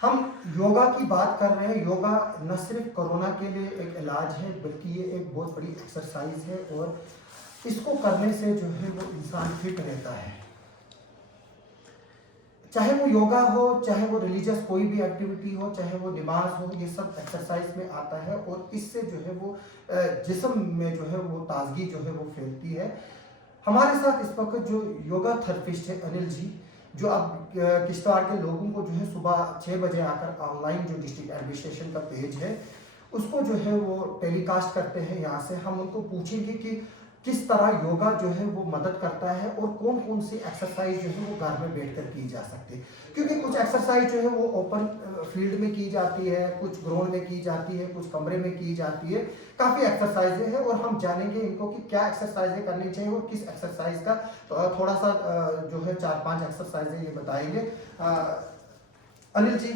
हम योगा की बात कर रहे हैं। योगा न सिर्फ कोरोना के लिए एक इलाज है, बल्कि ये एक बहुत बड़ी एक्सरसाइज है और इसको करने से जो है वो इंसान फिट रहता है। चाहे वो योगा हो, चाहे वो रिलीजियस कोई भी एक्टिविटी हो, चाहे वो नमाज हो, ये सब एक्सरसाइज में आता है और इससे जो है वो जिस्म में जो है वो ताजगी जो है वो फैलती है। हमारे साथ इस वक्त जो योगा थेरेपिस्ट है अनिल जी, जो अब किश्तवाड़ के लोगों को जो है सुबह 6 बजे आकर ऑनलाइन जो डिस्ट्रिक्ट एडमिनिस्ट्रेशन का पेज है उसको जो है वो टेलीकास्ट करते हैं। यहाँ से हम उनको पूछेंगे कि किस तरह योगा जो है वो मदद करता है और कौन कौन सी एक्सरसाइज जो है वो घर में बैठकर की जा सकती है। क्योंकि कुछ एक्सरसाइज जो है वो ओपन फील्ड में की जाती है, कुछ ग्राउंड में की जाती है, कुछ कमरे में की जाती है। काफ़ी एक्सरसाइजें हैं और हम जानेंगे इनको कि क्या एक्सरसाइजें करनी चाहिए और किस एक्सरसाइज का थोड़ा सा जो है 4-5 एक्सरसाइजें ये बताएंगे। अनिल जी,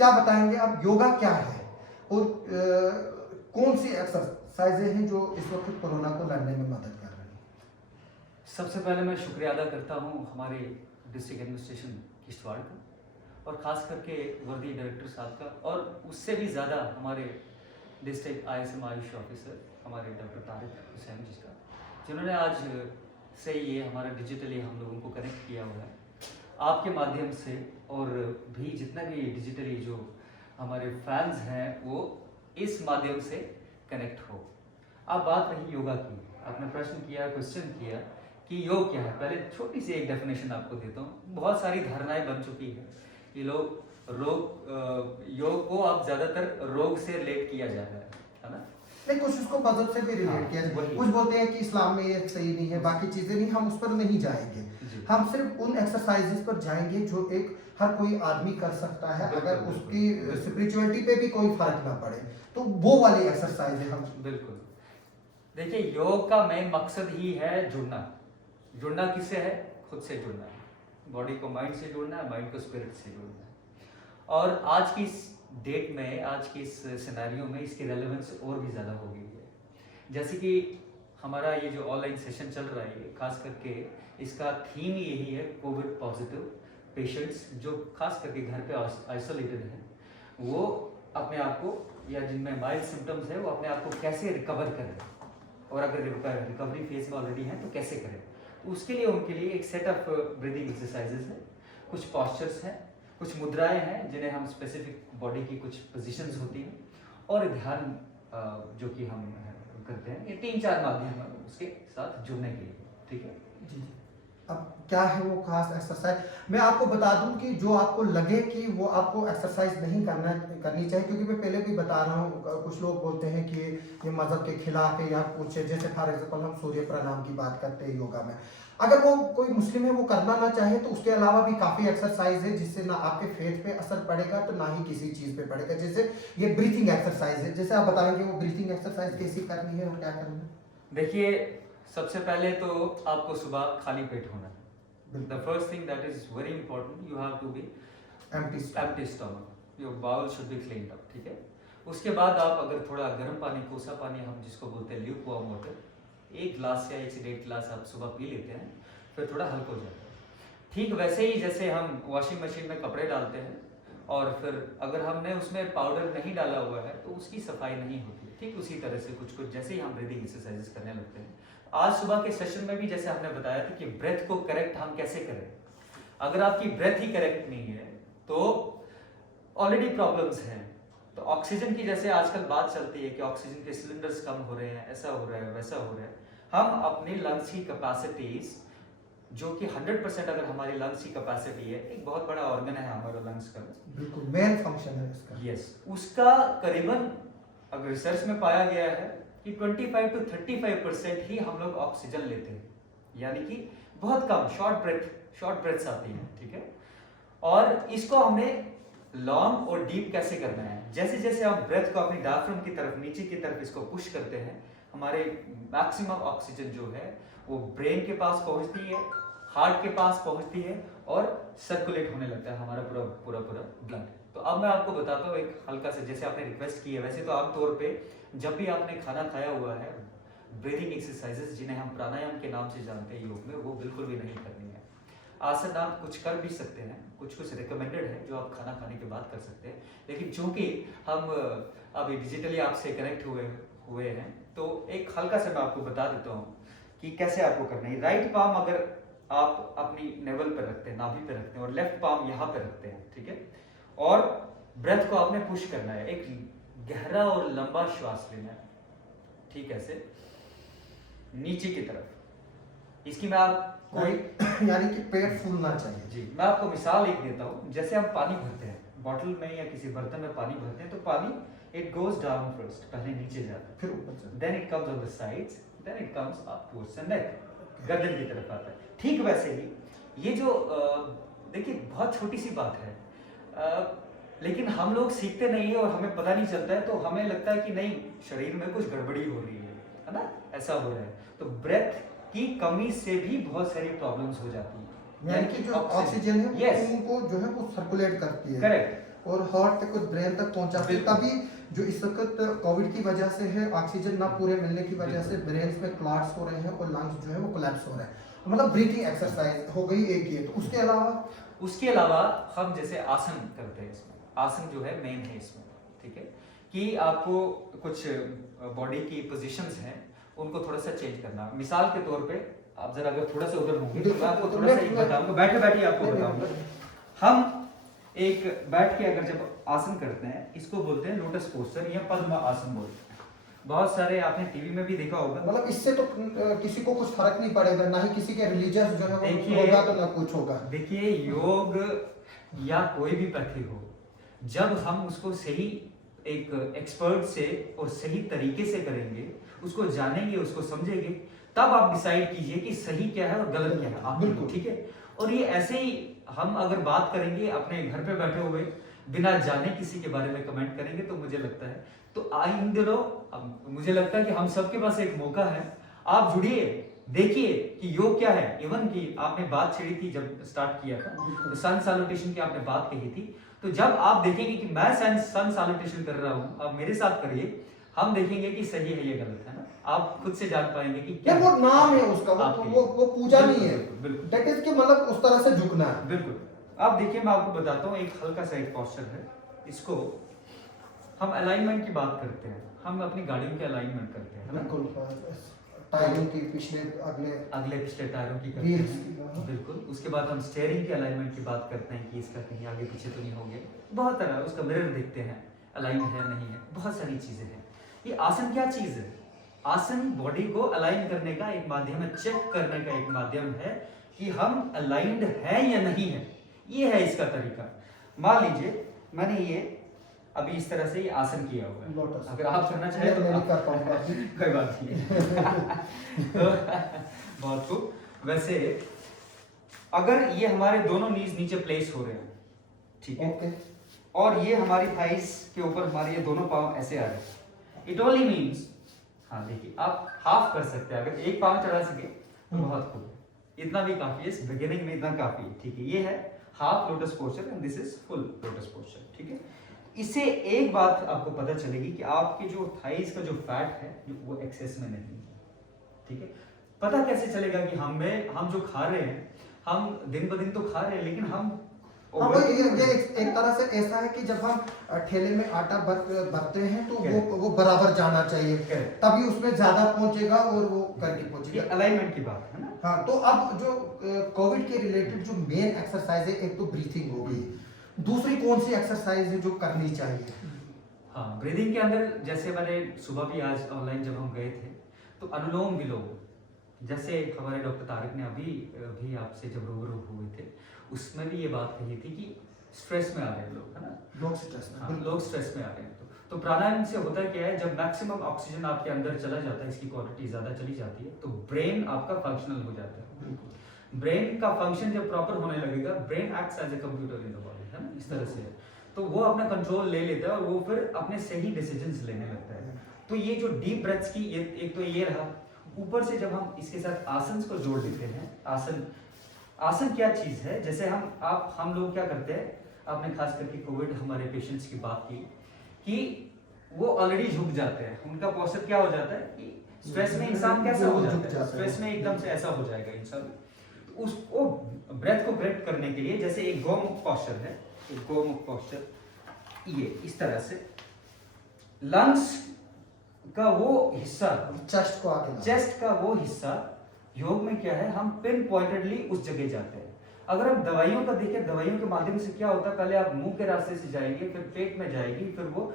क्या बताएंगे आप, योगा क्या है और कौन सी एक्सरसाइजें हैं जो इस वक्त कोरोना को लड़ने में मदद कर रही हैं? सबसे पहले मैं शुक्रिया अदा करता हूँ हमारे डिस्ट्रिक्ट एडमिनिस्ट्रेशन किश्तवाड़ का और ख़ास करके वर्दी डायरेक्टर साहब का, और उससे भी ज़्यादा हमारे डिस्ट्रिक्ट ISM आयुष ऑफिसर हमारे डॉक्टर तारिक हुसैन जी का, जिन्होंने आज से ये हमारा डिजिटली हम लोगों को कनेक्ट किया हुआ है आपके माध्यम से। और भी जितना भी डिजिटली जो हमारे फैंस हैं वो इस माध्यम से कनेक्ट हो। अब बात रही योगा की, आपने प्रश्न किया, क्वेश्चन किया कि योग क्या है। पहले छोटी सी एक डेफिनेशन आपको देता हूँ। बहुत सारी धारणाएं बन चुकी है कि योग को अब ज़्यादातर रोग से रिलेट किया जा रहा है ना। नहीं, कुछ उसको मदद से भी रिलेट किया जाए। कुछ बोलते हैं कि इस्लाम में ये सही नहीं है, बाकी चीज़ें नहीं, हम उस पर नहीं जाएंगे। हम सिर्फ उन एक्सरसाइजेस पर जाएंगे जो एक हर कोई आदमी कर सकता है, अगर उसकी स्पिरिचुअलिटी पे भी कोई फर्क ना पड़े, तो वो वाली एक्सरसाइज है। हम बिल्कुल देखिए, योग का मेन मकसद ही है जुड़ना। जुड़ना किससे है? खुद से जुड़ना है। बॉडी को माइंड से जोड़ना है, माइंड को स्पिरिट से जोड़ना है। और आज की इस डेट में, आज की इस सिनेरियो में इसकी रेलेवेंस और भी ज़्यादा हो गई है। जैसे कि हमारा ये जो ऑनलाइन सेशन चल रहा है, खास करके इसका थीम यही है, कोविड पॉजिटिव पेशेंट्स जो खास करके घर पे आइसोलेटेड हैं, वो अपने आप को, या जिनमें माइल्ड सिम्टम्स है, वो अपने आप को कैसे रिकवर करें, और अगर रिकवरी फेज में ऑलरेडी हैं तो कैसे करें। तो उसके लिए उनके लिए एक सेट ऑफ ब्रीदिंग एक्सरसाइजेज है, कुछ पॉस्चर्स हैं, कुछ मुद्राएं हैं जिन्हें हम स्पेसिफिक बॉडी की कुछ पोजीशंस होती हैं, और ध्यान जो कि हम करते हैं। ये 3-4 माध्यम है उसके साथ जुड़ने के लिए। ठीक है जी। अब क्या है वो खास एक्सरसाइज, मैं आपको बता दूं कि जो आपको लगे कि वो आपको एक्सरसाइज नहीं करनी चाहिए, क्योंकि मैं पहले भी बता रहा हूँ, कुछ लोग बोलते हैं कि ये मज़हब के खिलाफ है या कुछ, जैसे फॉर एग्जाम्पल हम सूर्य प्रणाम की बात करते हैं योगा में। अगर वो कोई मुस्लिम है वो करना ना चाहे तो उसके अलावा भी काफ़ी एक्सरसाइज है जिससे ना आपके फेथ पे असर पड़ेगा तो ना ही किसी चीज़ पे पड़ेगा। जैसे ये ब्रीथिंग एक्सरसाइज है, जैसे आप बताएंगे वो ब्रीथिंग एक्सरसाइज कैसी करनी है और क्या करना है। देखिए, सबसे पहले तो आपको सुबह खाली पेट होना है। The first thing that is very important, you have to be empty stomach. Your bowel should be cleaned up. ठीक है। उसके बाद आप अगर थोड़ा गर्म पानी, कोसा पानी हम जिसको बोलते हैं ल्यूकवार्म वाटर, 1 गिलास या 1 से 1.5 गिलास आप सुबह पी लेते हैं, फिर थोड़ा हल्का हो जाता है। ठीक वैसे ही जैसे हम वॉशिंग मशीन में कपड़े डालते हैं और फिर अगर हमने उसमें पाउडर नहीं डाला हुआ है तो उसकी सफाई नहीं होती, ठीक उसी तरह से कुछ जैसे ही हम ब्रीदिंग एक्सरसाइजेस करने लगते हैं। आज सुबह के सेशन में भी जैसे हमने बताया था कि ब्रेथ को करेक्ट हम कैसे करें। अगर आपकी ब्रेथ ही करेक्ट नहीं है तो ऑलरेडी प्रॉब्लम्स हैं। तो ऑक्सीजन की जैसे आजकल बात चलती है कि ऑक्सीजन के सिलेंडर्स कम हो रहे हैं, ऐसा हो रहा है, वैसा हो रहा है। हम अपनी लंग्स की कैपेसिटीज, जो कि 100% अगर हमारी लंग्स की कैपेसिटी है, एक बहुत बड़ा ऑर्गन है हमारा लंग्स का, बिल्कुल मेन फंक्शन है इसका। यस, उसका करीबन अगर रिसर्च में पाया गया है कि 25 to 35% ही हम लोग ऑक्सीजन लेते हैं, यानी कि बहुत कम शॉर्ट ब्रेथ्स आती हैं। ठीक है। और इसको हमने लॉन्ग और डीप कैसे करना है, जैसे जैसे हम ब्रेथ को अपनी डायफ्राम की तरफ, नीचे की तरफ इसको पुश करते हैं, हमारे मैक्सिमम ऑक्सीजन जो है वो ब्रेन के पास पहुंचती है, हार्ट के पास पहुंचती है और सर्कुलेट होने लगता है हमारा पूरा ब्लड। तो अब मैं आपको बताता हूँ एक हल्का से, जैसे आपने रिक्वेस्ट की है, वैसे तो आमतौर पे जब भी आपने खाना खाया हुआ है, ब्रीदिंग एक्सरसाइजेस जिन्हें हम प्राणायाम के नाम से जानते हैं योग में, वो बिल्कुल भी नहीं करनी है। आसन आप कुछ कर भी सकते हैं, कुछ कुछ रिकमेंडेड है जो आप खाना खाने के बाद कर सकते हैं, लेकिन चूंकि हम अभी डिजिटली आपसे कनेक्ट हुए हैं तो एक हल्का सा मैं आपको बता देता हूँ कि कैसे आपको करना है। राइट पाम अगर आप अपनी नेवल पे रखते हैं, नाभि पे रखते हैं, और लेफ्ट पाम यहाँ पे रखते हैं, ठीक है, और ब्रेथ को आपने पुश करना है, एक गहरा और लंबा श्वास लेना है, ठीक है, ऐसे नीचे की तरफ। इसकी मैं आप कोई यानी कि पेट फूलना चाहिए। जी, मैं आपको मिसाल एक देता हूँ। जैसे हम पानी भरते हैं बॉटल में या किसी बर्तन में पानी भरते हैं, तो पानी इट गोज डाउन फर्स्ट, पहले नीचे जाता है, फिर ऊपर जाता है, then it comes on the sides, then it comes up towards the neck, गर्दन की तरफ आता है। ठीक वैसे ही ये जो देखिए बहुत छोटी सी बात है, लेकिन हम लोग सीखते नहीं है और हमें पता नहीं चलता है, तो हमें लगता है कि नहीं शरीर में कुछ गड़बड़ी हो रही है ना, ऐसा हो रहा है। तो ब्रेथ की कमी से भी बहुत सारी प्रॉब्लम्स हो जाती है, यानी कि जो ऑक्सीजन है yes, उनको जो है वो सर्कुलेट करती है, करेक्ट, और हार्ट तक ब्रेन तक पहुंचाती है। तभी जो इस वक्त कोविड की वजह से है, ऑक्सीजन ना पूरे मिलने की वजह से ब्रेन में क्लॉट्स हो रहे हैं और लंग्स जो है वो कोलैप्स हो रहे हैं। मतलब ब्रीथिंग एक्सरसाइज हो गई एक ये। तो उसके अलावा हम जैसे आसन करते हैं, इसमें आसन जो है मेन है इसमें, ठीक है, कि आपको कुछ बॉडी की पोजीशंस हैं उनको थोड़ा सा चेंज करना। मिसाल के तौर पे आप जरा अगर थोड़ा सा उधर होंगे तो मैं आपको थोड़ा सा बताऊंगा, बैठे बैठे आपको बताऊंगा। हम एक बैठ के अगर जब आसन करते हैं, इसको बोलते हैं लोटस पोस्चर या पद्म आसन बोलते हैं। बहुत सारे आपने टीवी में भी देखा होगा। मतलब इससे तो किसी को कुछ फर्क नहीं पड़ेगा, ना ही किसी के रिलीजियस जो है वो होगा तो ना कुछ होगा। देखिए योग या कोई भी पैथी हो, जब हम उसको सही एक एक्सपर्ट से और सही तरीके से करेंगे, उसको जानेंगे, उसको समझेंगे, तब आप डिसाइड कीजिए कि सही क्या है और गलत क्या है आप, बिल्कुल ठीक है। और ये ऐसे ही हम अगर बात करेंगे अपने घर पे बैठे हुए बिना जाने किसी के बारे में कमेंट करेंगे, तो मुझे लगता है तो इन दिनों मुझे लगता है कि हम सबके पास एक मौका है। आप जुड़िए, देखिए कि योग क्या है। इवन की आपने बात छेड़ी थी जब स्टार्ट किया था, तो सन सैल्यूटेशन की आपने बात कही थी, तो जब आप देखेंगे कि मैं सन सैल्यूटेशन कर रहा हूं, आप मेरे साथ करिए, हम देखेंगे कि सही है या गलत है ना, आप खुद से जान पाएंगे कि क्या वो नाम है उसका, वो पूजा नहीं है, दैट इज कि मतलब उस तरह से झुकना है। बिल्कुल। आप देखिए मैं आपको बताता हूँ, एक हल्का सा एक पोस्चर है, इसको हम अलाइनमेंट की बात करते हैं, हम अपनी गाड़ियों के अलाइनमेंट करते हैं, बिल्कुल, टायरों की पिछले अगले पिछले टायरों की करते हैं, बिल्कुल। उसके बाद हम स्टीयरिंग के अलाइनमेंट की बात करते हैं कि इसका कहीं आगे पीछे तो नहीं हो गया, बहुत तरह उसका मिरर देखते हैं, अलाइन है नहीं है, बहुत सारी चीजें हैं। ये आसन क्या चीज है? आसन बॉडी को अलाइन करने का एक माध्यम है, चेक करने का एक माध्यम है कि हम अलाइंड है या नहीं है, ये है इसका तरीका। मान लीजिए मैंने ये अभी इस तरह से ये आसन किया हुआ है, अगर आप करना चाहें तो मैं कर पाऊंगा कोई बात नहीं तो बहुत खूब। वैसे अगर ये हमारे दोनों नीज नीचे प्लेस हो रहे हैं, ठीक है, और ये हमारी थाइस के ऊपर हमारे ये दोनों पांव ऐसे आ रहे हैं, इट ओनली मीन्स, हाँ देखिए आप हाफ कर सकते हैं, अगर एक पांव चढ़ा सके तो बहुत खूब, इतना भी काफी है, इस बिगिनिंग में इतना काफी है, ठीक है। ये है half lotus posture and this is full lotus posture, ठीक है। इससे एक बात आपको पता चलेगी कि आपके जो थाइस का जो फैट है वो एक्सेस में नहीं है, ठीक है। पता कैसे चलेगा कि हम जो खा रहे हैं, हम दिन ब दिन तो खा रहे हैं, लेकिन हम ये एक तरह से ऐसा है कि जब हम ठेले में आटा भरते हैं तो वो बराबर जाना चाहिए, तभी उसमें ज्यादा पहुंचेगा और वो करके पहुंचेगा। अलाइनमेंट की बात है ना। हाँ, तो अब जो कोविड के रिलेटेड जो मेन एक्सरसाइज है, एक तो ब्रीथिंग हो गई, दूसरी कौन सी एक्सरसाइज है जो करनी चाहिए? हाँ, ब्रीदिंग के अंदर जैसे मैंने सुबह भी आज ऑनलाइन जब हम गए थे तो अनुलोम विलोम, जैसे हमारे डॉक्टर तारिक ने अभी आपसे जब रूबरू हुए थे उसमें भी ये बात कही थी कि स्ट्रेस में आ रहे हैं लोग, है ना, लोग स्ट्रेस में, हाँ, लोग स्ट्रेस में आ रहे हैं। तो प्राणायाम से होता क्या है, जब मैक्सिमम ऑक्सीजन आपके अंदर चला जाता है, इसकी क्वांटिटी ज्यादा चली जाती है, तो ब्रेन आपका फंक्शनल हो जाता है। ब्रेन का फंक्शन जब प्रॉपर होने लगेगा, brain acts as a computer in the body, है ना, इस तरह से है, तो वो अपना कंट्रोल ले लेता है और वो फिर अपने सही डिसीजंस लेने लगता है। तो ये जो डीप ब्रेथ्स की एक तो ये रहा, ऊपर से जब हम इसके साथ आसन को जोड़ देते हैं, आसन क्या चीज है, जैसे हम लोग क्या करते हैं, आपने खास करके कोविड हमारे पेशेंट्स की बात की कि वो ऑलरेडी झुक जाते हैं, उनका पोस्चर क्या हो जाता है कि स्ट्रेस में इंसान कैसा हो जाता है, स्ट्रेस में एकदम से ऐसा हो जाएगा इंसान, उसको ब्रेथ को करेक्ट करने के लिए, जैसे एक गोमुख पोस्चर है, एक गोमुख पोस्चर, ये इस तरह से लंग्स का वो हिस्सा, चेस्ट को आगे चेस्ट का वो हिस्सा योग में क्या है, हम पिन पॉइंटेडली उस जगह जाते हैं। अगर हम दवाइयों का देखें, दवाइयों के माध्यम से क्या होता है, पहले आप मुंह के रास्ते से जाएंगे, फिर पेट में जाएगी, फिर वो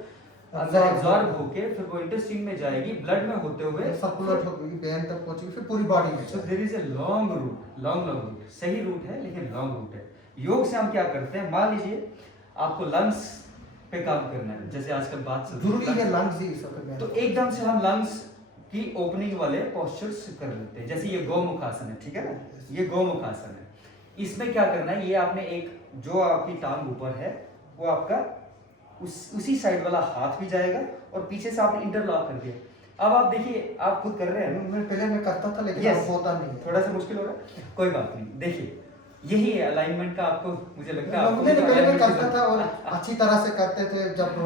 एब्जॉर्ब होके फिर वो इंटेस्टाइन में जाएगी, ब्लड में होते हुए सर्कुलेट होगी, ब्रेन तक पहुंचेगी, फिर पूरी बॉडी में। So there is a long route, long route, सही रूट है लेकिन लॉन्ग रूट है। योग से हम क्या करते हैं, मान लीजिए आपको लंग्स पे काम करना है, जैसे आजकल बात जरूरी है लंग्स ही सब, तो एकदम से हम लंग्स की ओपनिंग वाले पोस्चर्स कर लेते हैं। जैसे ये गोमुख आसन है, ठीक है ना, ये गोमुख आसन है। इसमें क्या करना है, ये आपने एक जो आपकी टांग ऊपर है वो आपका उसी साइड वाला हाथ भी जाएगा और पीछे से आपने इंटरलॉक कर दिया। अब आप देखिए, आप खुद कर रहे हैं, मैं पहले मैं करता था लेकिन yes, अब होता नहीं है, थोड़ा सा मुश्किल हो रहा है, कोई बात नहीं। देखिए यही है अलाइनमेंट का, आपको मुझे लगता है मैं पहले मैं करता था और अच्छी तरह से करते थे जब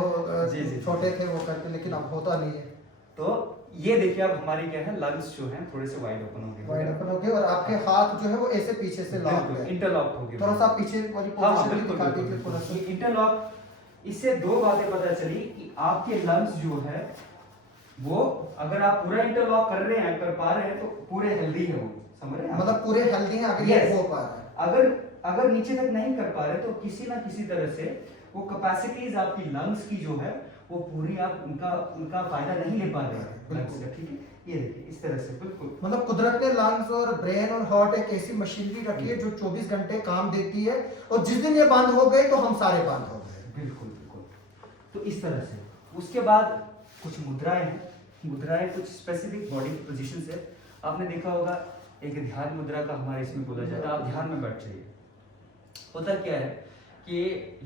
जी, जी, छोटे थे वो करते, लेकिन अब होता नहीं है। तो ये देखिए अब हमारी क्या है, लंग्स जो हैं थोड़े से वाइड ओपन हो गए, वाइड ओपन हो गए और आपके हाथ जो है वो ऐसे पीछे से लॉक है, इंटरलॉक हो गए। थोड़ा सा पीछे वाली हाँ पोजीशन बिल्कुल दिखा दीजिए थोड़ा सा। इंटरलॉक, इससे दो बातें पता चली कि आपके लंग्स जो है वो, अगर आप पूरा इंटरलॉक कर रहे हैं, कर पा रहे हैं, तो पूरे हेल्दी है, वो समझ रहे हैं, मतलब पूरे हेल्दी हैं अगर ये हो पा रहा है। अगर नीचे तक नहीं कर पा रहे तो किसी ना किसी तरह से वो कैपेसिटीज आपकी लंग्स की जो है वो पूरी आप उनका फायदा नहीं ले पा रहे हैं लंग्स का, ठीक है। ये देखिए इस तरह से बिल्कुल, मतलब कुदरत ने लंग्स और ब्रेन और हार्ट एक ऐसी मशीनरी रखी है जो 24 घंटे काम देती है, और जिस दिन ये बंद हो गए तो हम सारे बंद हो गए। बिल्कुल बिल्कुल। तो इस तरह से उसके बाद कुछ मुद्राएं हैं, मुद्राएं कुछ स्पेसिफिक बॉडी पोजीशंस है। आपने देखा होगा एक ध्यान मुद्रा का हमारे इसमें बोला जाता है, आप ध्यान में बैठ जाइए। होता क्या है कि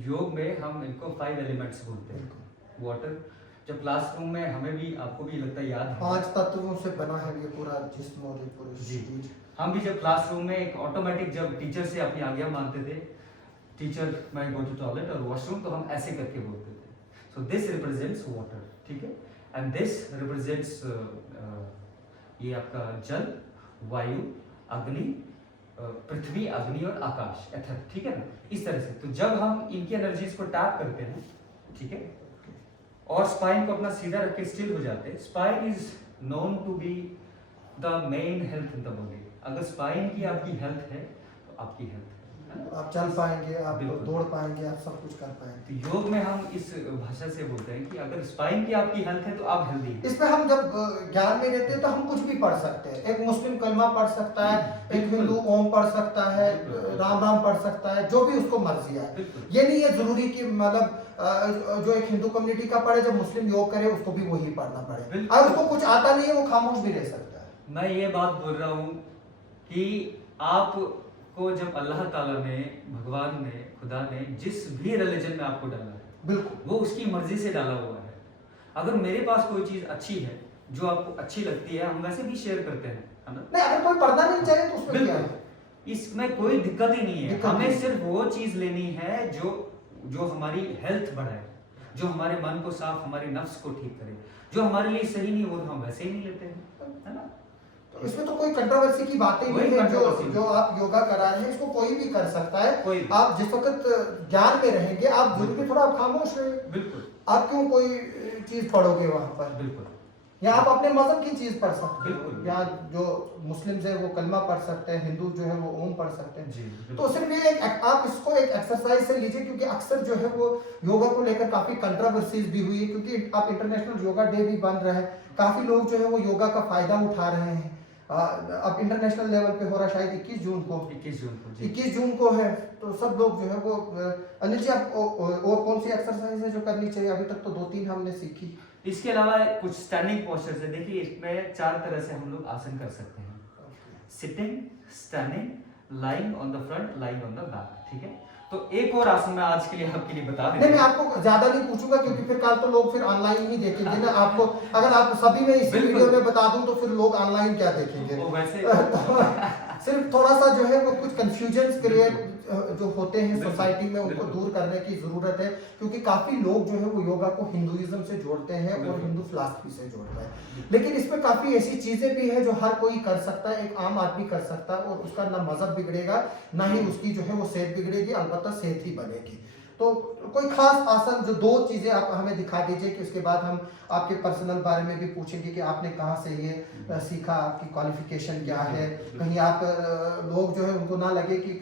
योग में हम इनको 5 एलिमेंट्स बोलते हैं। वाटर, जब क्लासरूम में हमें भी, आपको भी लगता है याद है, 5 तत्वों से बना है ये पूरा जिस्म और ये पूरी चीज। हम भी जब क्लासरूम में एक ऑटोमेटिक, जब टीचर से अपनी आज्ञा मानते थे, टीचर मैं गो टू टॉयलेट और वॉशरूम, तो हम ऐसे करके बोलते थे। सो दिस रिप्रेजेंट्स वाटर, ठीक है, एंड दिस रिप्रेजेंट्स ये आपका जल, वायु, अग्नि, पृथ्वी, अग्नि और आकाश, एथर, ठीक है ना, इस तरह से। तो जब हम इनकी एनर्जीज को टैप करते हैं, ठीक है, और स्पाइन को अपना सीधा रख के स्टिल हो जाते हैं, spine is known to be the main health in the body. अगर स्पाइन की आपकी हेल्थ है तो आपकी हेल्थ है, आप चल पाएंगे, आप बिल्कुल। दौड़ पाएंगे, आप सब कुछ कर पाएंगे। तो योग में हम इस भाषा से बोलते हैं कि अगर स्पाइन की आपकी हेल्थ है तो आप हेल्दी हैं। इसमें हम जब ज्ञान में रहते हैं तो हम कुछ भी पढ़ सकते हैं। एक मुस्लिम कलमा पढ़ सकता है, एक हिंदू ओम पढ़ सकता है, राम राम पढ़ सकता है, जो भी उसको मर्जी है। ये नहीं है जरूरी कि मतलब जो एक हिंदू कम्युनिटी का पढ़े, जब मुस्लिम योग करे उसको भी वही पढ़ना पड़े। अगर उसको कुछ आता नहीं है वो खामोश भी रह सकता है। मैं ये बात बोल रहा हूँ कि आपको जब अल्लाह ताला ने, भगवान ने, खुदा ने जिस भी रिलीजन में आपको डाला है, बिल्कुल वो उसकी मर्जी से डाला हुआ है। अगर मेरे पास कोई चीज अच्छी है जो आपको अच्छी लगती है, हम वैसे भी शेयर करते हैं, है ना। नहीं, अगर कोई पढ़ना नहीं चाहे तो उसमें क्या है, इसमें कोई दिक्कत ही नहीं है। हमें सिर्फ वो चीज लेनी है जो हमारी हेल्थ बढ़ाए, जो हमारे मन को साफ, हमारी नफ्स को ठीक करे। जो हमारे लिए सही नहीं वो हम वैसे ही नहीं लेते हैं, है ना। तो इसमें तो कोई कंट्रोवर्सी की बातें नहीं है। जो आप योगा करा रहे हैं इसको कोई भी कर सकता है। आप जिस वक्त ज्ञान में रहेंगे, आप जरूरी थोड़ा आप खामोश रहे, बिल्कुल। आप क्यों कोई चीज पढ़ोगे वहां पर, बिल्कुल, या आप अपने मजहब की चीज पढ़ सकते हैं। बिल्कुल। या जो मुस्लिम्स है वो कलमा पढ़ सकते हैं, हिंदू जो है वो ओम पढ़ सकते हैं जी। तो सिर्फ ये आप इसको एक एक्सरसाइज से लीजिए, क्योंकि अक्सर जो है वो योगा को लेकर काफी कंट्रोवर्सीज भी हुई है, क्योंकि आप इंटरनेशनल योगा डे भी बन रहा है, काफी लोग जो है वो योगा का फायदा उठा रहे हैं। अब इंटरनेशनल लेवल पे हो रहा, शायद 21 जून को 21 जून को है, तो सब लोग जो है वो अनिल जी आप और कौन सी एक्सरसाइज है जो करनी चाहिए? अभी तक तो 2-3 हमने सीखी। इसके अलावा कुछ स्टैंडिंग पोस्चर्स है। देखिए इसमें 4 तरह से हम लोग आसन कर सकते हैं, sitting, standing, lying on the front, lying on the back, ठीक है। तो एक और आसन मैं आज के लिए आपके लिए बता देता हूं। मैं आपको ज्यादा नहीं पूछूंगा क्योंकि फिर कल तो लोग फिर ऑनलाइन ही देखेंगे ना आपको। अगर आप सभी में इसी वीडियो में बता दूं तो फिर लोग ऑनलाइन क्या देखेंगे। वो वैसे सिर्फ थोड़ा सा जो है वो कुछ कंफ्यूजन क्रिएट जो होते हैं सोसाइटी में उनको दूर करने की जरूरत है, क्योंकि काफी लोग जो है वो योगा को हिंदुइज्म से जोड़ते हैं और हिंदू फिलॉसफी से जोड़ते हैं, लेकिन इसमें काफी ऐसी चीजें भी है जो हर कोई कर सकता है, एक आम आदमी कर सकता है, और उसका ना मजहब बिगड़ेगा ना ही उसकी जो है वो सेहत बिगड़ेगी, अलबत्ता सेहत ही बनेगी। तो कोई खास आसन जो 2 चीजें आप हमें दिखा दीजिए, कि उसके बाद हम आपके पर्सनल बारे में भी पूछेंगे कि आपने कहाँ से ये सीखा, आपकी क्वालिफिकेशन क्या है, कहीं आप लोग जो है उनको ना लगे कि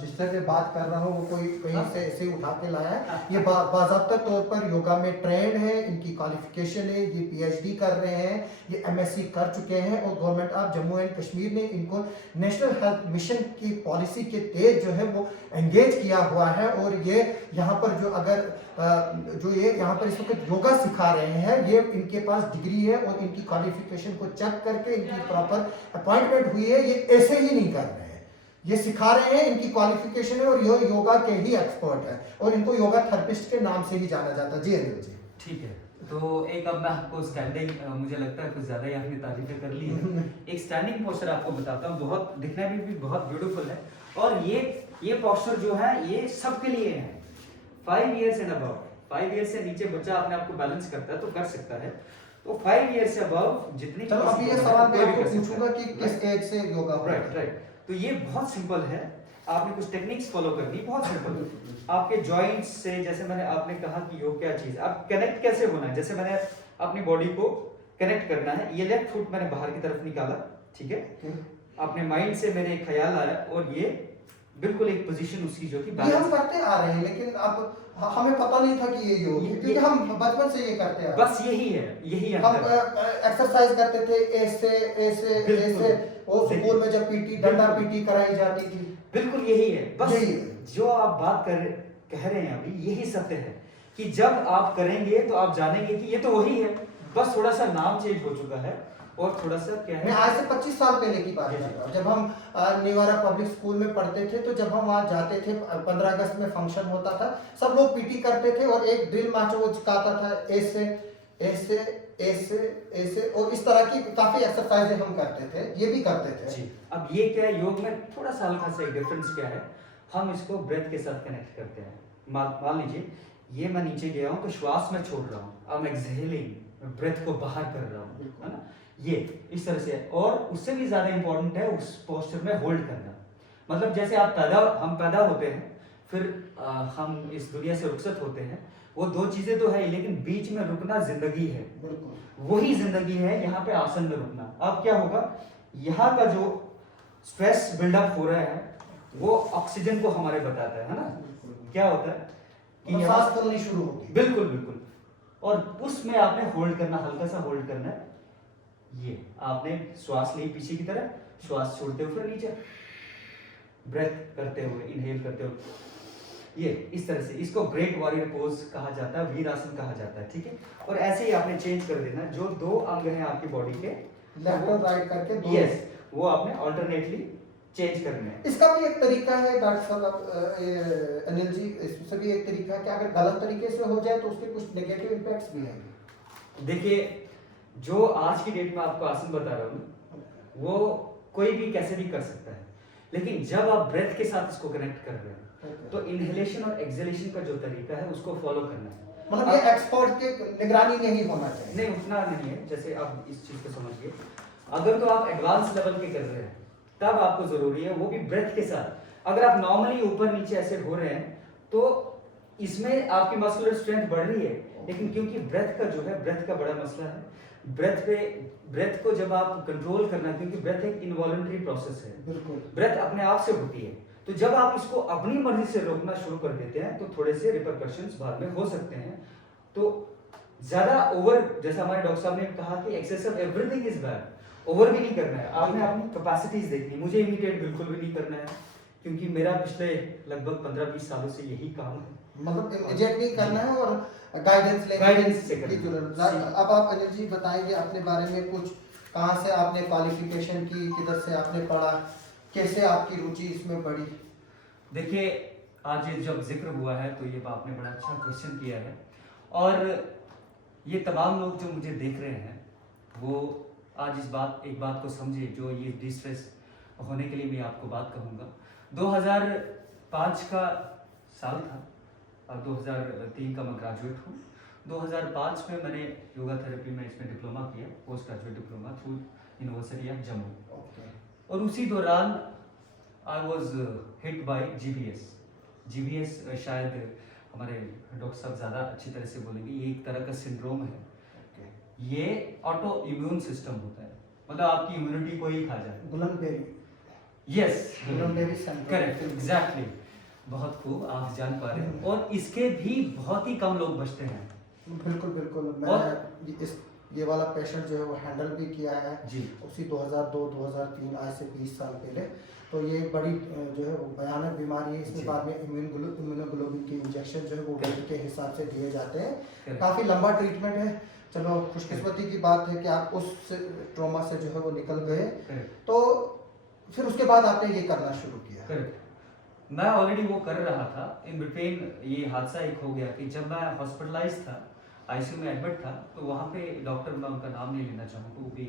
जिस तरह से बात कर रहा हूँ वो कोई कहीं से ऐसे उठा के लाया है। ये बाज़ाब्ता तौर पर योगा में ट्रेंड है, इनकी क्वालिफिकेशन है, ये PhD कर रहे हैं, ये MSc कर चुके हैं, और government of Jammu and Kashmir ने इनको नेशनल हेल्थ मिशन की पॉलिसी के तहत जो है वो एंगेज किया हुआ है। और ये यहाँ पर जो अगर जो ये यहाँ पर इस वक्त योगा सिखा रहे हैं, ये इनके पास डिग्री है और इनकी क्वालिफिकेशन को चेक करके इनकी प्रॉपर अपॉइंटमेंट हुई है, ये ऐसे ही नहीं कर रहे हैं, ये सिखा रहे हैं, इनकी क्वालिफिकेशन है और ये योगा के ही एक्सपर्ट है, और इनको योगा थेरेपिस्ट के नाम से ही जाना जाता है। जी अनिल जी, ठीक है। तो एक अब मैं आपको स्टैंडिंग, मुझे लगता है कुछ ज़्यादा ही आपने तारीफें कर ली है, एक स्टैंडिंग पोस्चर आपको बताता हूँ, बहुत दिखने में भी बहुत ब्यूटीफुल है, और ये पोस्चर जो है ये सबके लिए है, 5 इयर्स एंड अबव, 5 इयर्स से नीचे बच्चा अपने आप को बैलेंस करता है तो कर सकता है, तो 5 इयर्स से अबव जितनी, चलो अभी ये सवाल मैं आपको पूछूंगा कि किस एज से योगा होता है। राइट, तो ये बहुत सिंपल है, आपने कुछ टेक्निक्स फॉलो करनी, बहुत सिंपल, आपके जॉइंट्स से, जैसे मैंने आपने कहा कि योग क्या चीज, आप कनेक्ट कैसे होना है, जैसे मैंने अपनी बॉडी को कनेक्ट करना है, ये लेफ्ट फुट मैंने बाहर की तरफ निकाला, ठीक है, अपने माइंड से मेरे एक ख्याल आया और ये बिल्कुल एक पोजीशन उसकी जो कि ये हम करते आ रहे हैं, लेकिन अब हमें पता नहीं था कि ये योग है, क्योंकि हम बचपन से ये करते आ रहे हैं, बस यही है, यही हम एक्सरसाइज करते थे ऐसे ऐसे ऐसे, और स्कूल में जब पीटी डंडा पीटी कराई जाती थी, बिल्कुल यही है, बस यही जो आप बात कह रहे हैं अभी, यही सत्य है कि जब आप करेंगे तो आप जानेंगे कि ये तो वही है, बस थोड़ा सा नाम चेंज हो चुका है और थोड़ा सा क्या है। मैं आज से 25 साल पहले की बात कर रहा हूँ, जब हम निवारा पब्लिक स्कूल में पढ़ते थे, तो जब हम वहाँ जाते थे, 15 अगस्त में फंक्शन होता था, सब लोग पीटी करते थे और एक ड्रिल मास्टर वो सिखाता था ऐसे ऐसे ऐसे ऐसे, और इस तरह की काफी एक्सरसाइजें हम करते थे, ये भी करते थे जी। अब ये क्या है, योग में थोड़ा सा हल्का सा एक डिफरेंस क्या है, हम इसको ब्रेथ के साथ कनेक्ट करते हैं, मान लीजिए ये मैं नीचे गया हूँ तो श्वास में छोड़ रहा हूँ, अब मैं एक्सहेलिंग ब्रेथ को बाहर कर रहा हूँ, है ना, ये इस तरह से है। और उससे भी ज्यादा इंपॉर्टेंट है उस पोस्चर में होल्ड करना, मतलब जैसे हम पैदा होते हैं, फिर हम इस दुनिया से रुखसत होते हैं, वो 2 चीजें तो है, लेकिन बीच में रुकना जिंदगी है, वही जिंदगी है यहाँ पे आसन में रुकना। अब क्या होगा, यहाँ का जो स्ट्रेस बिल्डअप हो रहा है वो ऑक्सीजन को हमारे बताता है ना, क्या होता है कि सांस फूलनी शुरू होगी, बिल्कुल बिल्कुल, और उसमें आपने होल्ड करना, हल्का सा होल्ड करना है, ये आपने श्वास ली पीछे की तरफ, श्वास छोड़ते हुए फिर नीचे, ब्रेथ करते हुए, इनहेल करते हुए, ये इस तरह से, इसको ग्रेट वॉरियर पोज कहा जाता है, वीर आसन कहा जाता है, ठीक है। और ऐसे ही आपने चेंज कर देना, जो 2 अंग हैं आपकी बॉडी के, लेफ्ट और राइट करके, यस, वो आपने ऑल्टरनेटली चेंज करना है। इसका भी एक तरीका है डॉक्टर साहब, अनिल जी, इससे भी एक तरीका है कि अगर गलत तरीके से हो जाए तो उसके कुछ नेगेटिव इम्पैक्ट्स भी हैं। देखिए, जो आज की डेट में आपको आसन बता रहा हूँ वो कोई भी कैसे भी कर सकता है, लेकिन जब आप ब्रेथ के साथ इसको कनेक्ट कर रहे हैं तो इनहेलेशन और एक्सहेलेशन का जो तरीका है उसको फॉलो करना है, मतलब ये एक्सपर्ट के निगरानी में ही होना चाहिए, नहीं उतना नहीं है, जैसे आप इस चीज को समझिए, अगर तो आप एडवांस लेवल के कर रहे हैं तब आपको जरूरी है वो भी ब्रेथ के साथ। अगर आप नॉर्मली ऊपर नीचे ऐसे हो रहे हैं तो इसमें आपकी मस्कुलर स्ट्रेंथ बढ़ रही है, लेकिन क्योंकि ब्रेथ का जो है, ब्रेथ का बड़ा मसला है, ब्रेथ को जब आप कंट्रोल करना, क्योंकि ब्रेथ एक इनवॉलंटरी प्रोसेस है, ब्रेथ अपने आप से होती है, तो जब आप इसको अपनी मर्जी से रोकना शुरू कर देते हैं तो थोड़े से रिपरकशंस बाद में हो सकते हैं। तो ज्यादा ओवर, जैसा हमारे डॉक्टर साहब ने कहा कि excess of everything is bad, over भी नहीं करना है, आपने अपनी कैपेसिटीज देखनी, मुझे इमिटेट बिल्कुल भी नहीं करना है, क्योंकि मेरा पिछले लगभग 15-20 सालों से यही काम है, मतलब इमिटेट नहीं करना है और गाइडेंस लेने की जरूरत है। अब आप अनिल जी बताएंगे अपने बारे में कुछ, कहाँ से आपने क्वालिफिकेशन की, किधर से आपने पढ़ा, कैसे आपकी रुचि इसमें बढ़ी? देखिए, आज जब जिक्र हुआ है तो ये आपने बड़ा अच्छा क्वेश्चन किया है, और ये तमाम लोग जो मुझे देख रहे हैं वो आज एक बात को समझे, जो ये डिस्ट्रेस होने के लिए मैं आपको बात कहूँगा। 2005 का साल था, 2003 का मैं ग्रेजुएट हूँ। 2005 में मैंने योगा थेरेपी में इसमें डिप्लोमा किया, post graduate diploma through university of Jammu. और उसी दौरान I was hit by GBS। शायद हमारे डॉक्टर साहब ज़्यादा अच्छी तरह से बोलेंगे, ये एक तरह का सिंड्रोम है। ये ऑटो इम्यून सिस्टम होता है, मतलब आपकी इम्यूनिटी को ही खा जाए। Guillain Barre. Yes, Guillain Barre syndrome. Correct, exactly, बहुत खूब, आप जान पा रहे हैं। और इसके भी बहुत ही कम लोग बचते हैं। बिल्कुल बिल्कुल, मैं ये वाला पेशेंट जो है वो हैंडल भी किया है जी। उसी 2002-2003, आज से 20 साल पहले। तो ये बड़ी जो है वो भयानक बीमारी है। इसके बाद में इम्यूनोग्लोबिन के इंजेक्शन जो है वो वेट के हिसाब से दिए जाते हैं। काफ़ी लंबा ट्रीटमेंट है। चलो, खुशकिस्मती की बात है कि आप उस ट्रॉमा से जो है वो निकल गए। तो फिर उसके बाद आपने ये करना शुरू किया। मैं ऑलरेडी वो कर रहा था। इन बिटवीन ये हादसा एक हो गया कि जब मैं हॉस्पिटलाइज था, आईसीयू में एडमिट था, तो वहाँ पे डॉक्टर, मैं उनका नाम नहीं लेना चाहूँगा वो भी,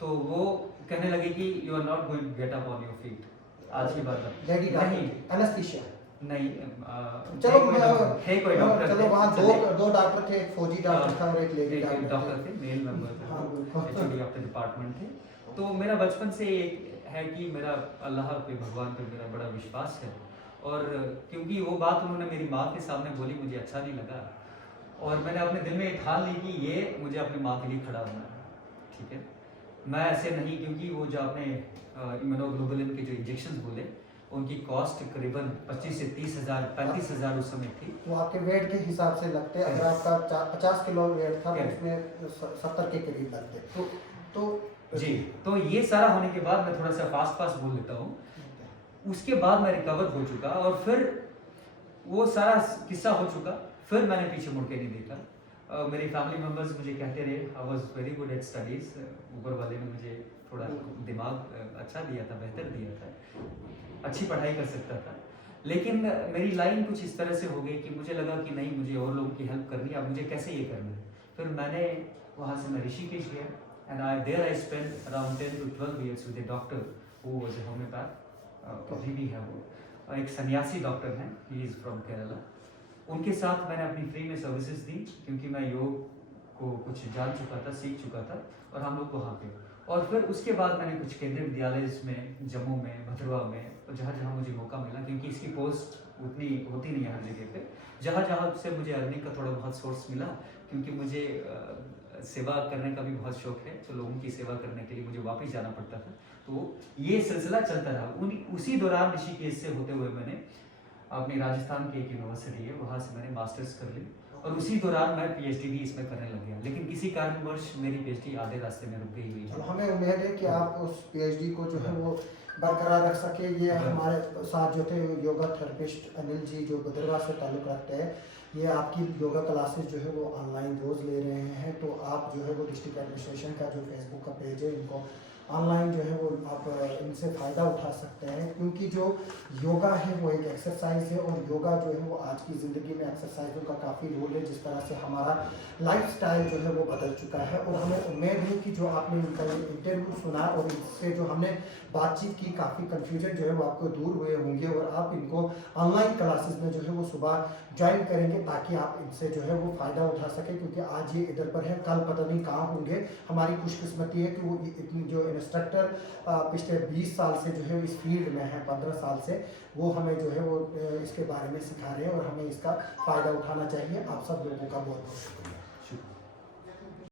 तो वो कहने लगे कि you are not going to get up on your feet. आज की बात नहीं, एनेस्थीसिया नहीं, चलो है कोई डॉक्टर, चलो वहाँ दो डॉक्टर थे, एक फौजी डॉक्टर था और एक लेडी डॉक्टर थे, मेल मेंबर थे, एचओडी ऑफ द डिपार्टमेंट थे। तो मेरा बचपन से एक है कि मेरा अल्लाह पे, भगवान पे मेरा बड़ा विश्वास है। और क्योंकि वो बात उन्होंने मेरी माँ के सामने बोली, मुझे अच्छा नहीं लगा और मैंने अपने दिल में ठान ली कि ये मुझे अपनी माँ के लिए खड़ा होना है। ठीक है, मैं ऐसे नहीं, क्योंकि वो जो आपने इम्यूनोग्लोबुलिन के जो इंजेक्शन बोले, उनकी कॉस्ट करीबन 25 से 30 हज़ार, 35 हज़ार उस समय थी। वो आपके वेट के हिसाब से लगते हैं। अगर आपका 50 किलो वेट था तो उसमें 70 के करीब लगते। तो जी, तो ये सारा होने के बाद मैं थोड़ा सा फास्ट बोल लेता हूँ। उसके बाद मैं रिकवर हो चुका और फिर वो सारा किस्सा हो चुका, फिर मैंने पीछे मुड़ के नहीं देखा। मेरी फैमिली मेम्बर्स मुझे कहते रहे, I was very good at studies. ऊपर वाले ने मुझे थोड़ा दिमाग अच्छा दिया था, बेहतर दिया था, अच्छी पढ़ाई कर सकता था। लेकिन मेरी लाइन कुछ इस तरह से हो गई कि मुझे लगा कि नहीं, मुझे और लोगों की हेल्प करनी है, अब मुझे कैसे ये करना है। फिर मैंने वहाँ से मैं ऋषिकेश गया and there I spend around 10 to 12 years with a doctor who was a homeopath. अभी भी है वो, एक सन्यासी डॉक्टर हैं, ही इज़ फ्रॉम केरला। उनके साथ मैंने अपनी फ्री में सर्विसेज दी, क्योंकि मैं योग को कुछ जान चुका था, सीख चुका था, और हम लोग वहाँ पे। और फिर उसके बाद मैंने कुछ केंद्रीय विद्यालय में, जम्मू में, भद्रवा में, जहाँ जहाँ मुझे मौका मिला, क्योंकि इसकी पोस्ट उतनी होती नहीं है हर जगह पे, जहाँ जहाँ से मुझे अर्निंग का थोड़ा बहुत सोर्स मिला, क्योंकि मुझे सेवा करने का भी बहुत शौक है, तो लोगों की सेवा करने के लिए मुझे वापस जाना पड़ता था। तो ये सिलसिला चलता रहा। उसी दौरान ऋषिकेश से होते हुए मैंने अपनी राजस्थान की एक यूनिवर्सिटी है, वहाँ से मैंने मास्टर्स कर ली और उसी दौरान मैं PhD भी इसमें करने लग गया। लेकिन किसी कारणवश मेरी PhD आधे रास्ते में रुक गई हुई है। हमें उम्मीद है कि आप उस PhD को जो है वो बरकरार रख सके। ये हमारे साथ जो थे योगा थेरेपिस्ट अनिल जी, जो भद्रवा से ताल्लुक़ रखते हैं, ये आपकी योगा क्लासेस जो है वो ऑनलाइन रोज़ ले रहे हैं। तो आप जो है वो डिस्ट्रिक्ट एडमिनिस्ट्रेशन का जो फेसबुक का पेज है, इनको ऑनलाइन जो है वो आप इनसे फ़ायदा उठा सकते हैं, क्योंकि जो योगा है वो एक एक्सरसाइज है और योगा जो है वो आज की ज़िंदगी में एक्सरसाइजों का काफ़ी रोल है। जिस तरह से हमारा लाइफस्टाइल जो है वो बदल चुका है और हमें उम्मीद है कि जो आपने इनका ये इंटरव्यू सुना और इससे जो हमने बातचीत की, काफ़ी कन्फ्यूजन जो है वो आपको दूर हुए होंगे और आप इनको ऑनलाइन क्लासेस में जो है वो सुबह ज्वाइन करेंगे, ताकि आप इनसे जो है वो फ़ायदा उठा सकें। क्योंकि आज ये इधर पर है, कल पता नहीं कहाँ होंगे। हमारी खुशकिस्मती है कि वो इतनी जो इंस्ट्रक्टर पिछले 20 साल से जो है इस फील्ड में है, 15 साल से, वो हमें जो है वो इसके बारे में सिखा रहे हैं और हमें इसका फ़ायदा उठाना चाहिए। आप सब लोगों का बहुत बहुत शुक्रिया।